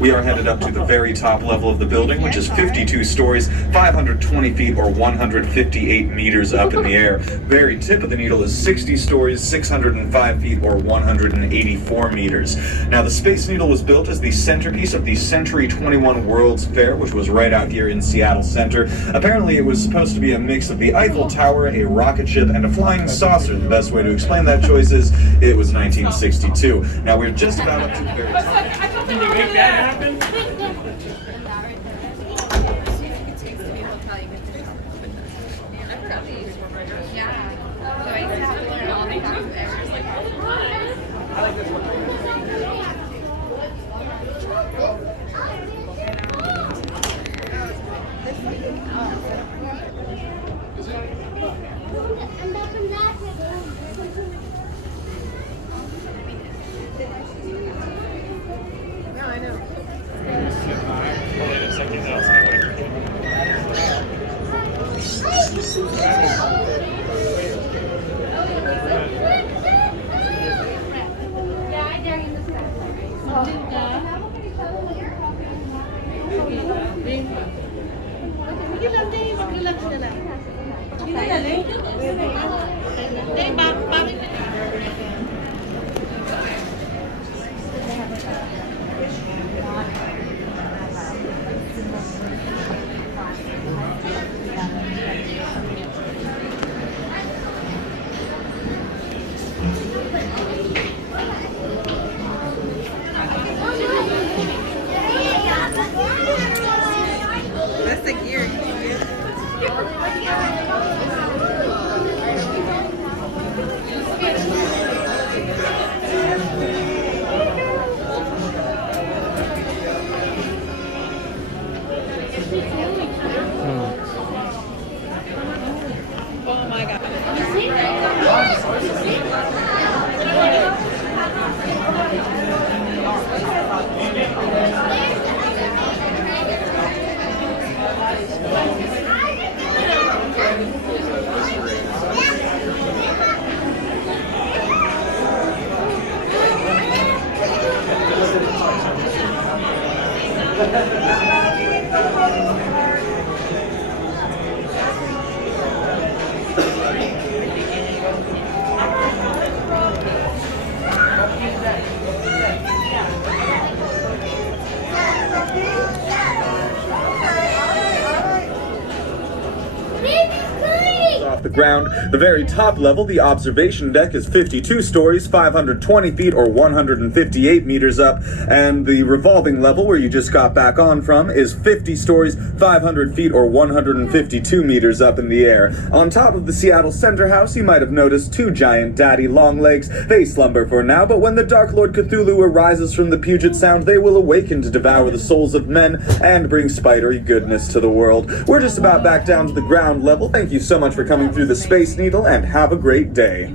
We are headed up to the very top level of the building, which is 52 stories, 520 feet or 158 meters up in the air. Very tip of the needle is 60 stories, 605 feet or 184 meters. Now, the Space Needle was built as the centerpiece of the Century 21 World's Fair, which was right out here in Seattle Center. Apparently, it was supposed to be a mix of the Eiffel Tower, a rocket ship, and a flying saucer. The best way to explain that choice is it was 1962. Now, we're just about up to the very top. Can you make that happen? Off the ground. The very top level, the observation deck, is 52 stories, 520 feet or 158 meters up, and the revolving level, where you just got back on from, is 50 stories, 500 feet or 152 meters up in the air. On top of the Seattle Center House, you might have noticed two giant daddy longlegs. They slumber for now, but when the Dark Lord Cthulhu arises from the Puget Sound, they will awaken to devour the souls of men and bring spidery goodness to the world. We're just about back down to the ground level. Thank you so much for coming through the Space Needle, and have a great day.